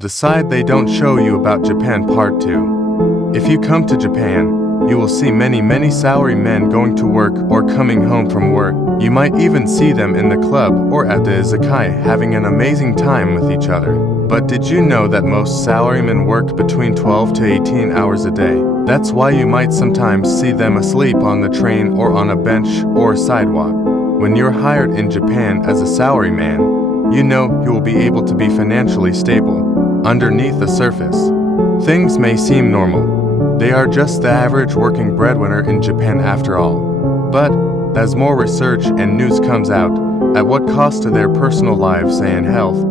The side they don't show you about Japan Part 2. If you come to Japan, you will see many salary men going to work or coming home from work. You might even see them in the club or at the izakaya having an amazing time with each other. But did you know that most salarymen work between 12 to 18 hours a day? That's why you might sometimes see them asleep on the train or on a bench or sidewalk. When you're hired in Japan as a salaryman, you know you will be able to be financially stable. Underneath the surface, things may seem normal. They are just the average working breadwinner in Japan after all. But, as more research and news comes out, at what cost to their personal lives and health?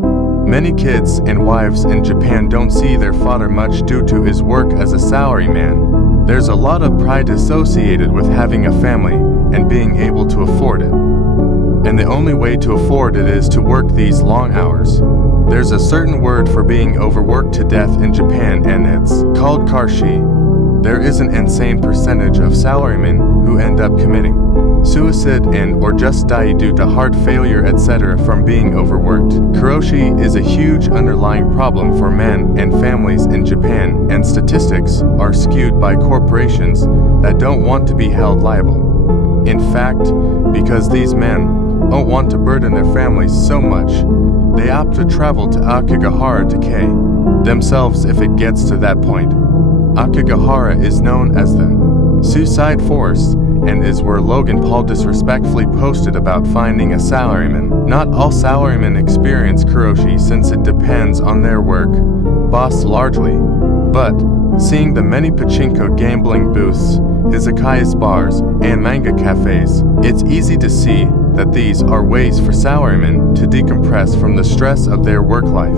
Many kids and wives in Japan don't see their father much due to his work as a salaryman. There's a lot of pride associated with having a family and being able to afford it. And the only way to afford it is to work these long hours. There's a certain word for being overworked to death in Japan, and it's called karoshi. There is an insane percentage of salarymen who end up committing suicide or just die due to heart failure, etc. from being overworked. Karoshi is a huge underlying problem for men and families in Japan, and statistics are skewed by corporations that don't want to be held liable. In fact, because these men don't want to burden their families so much, they opt to travel to Akagahara to kill themselves if it gets to that point. Akagahara is known as the suicide forest and is where Logan Paul disrespectfully posted about finding a salaryman. Not all salarymen experience karoshi since it depends on their work boss largely. But, seeing the many pachinko gambling booths, izakayas bars, and manga cafes, it's easy to see that these are ways for salarymen to decompress from the stress of their work life.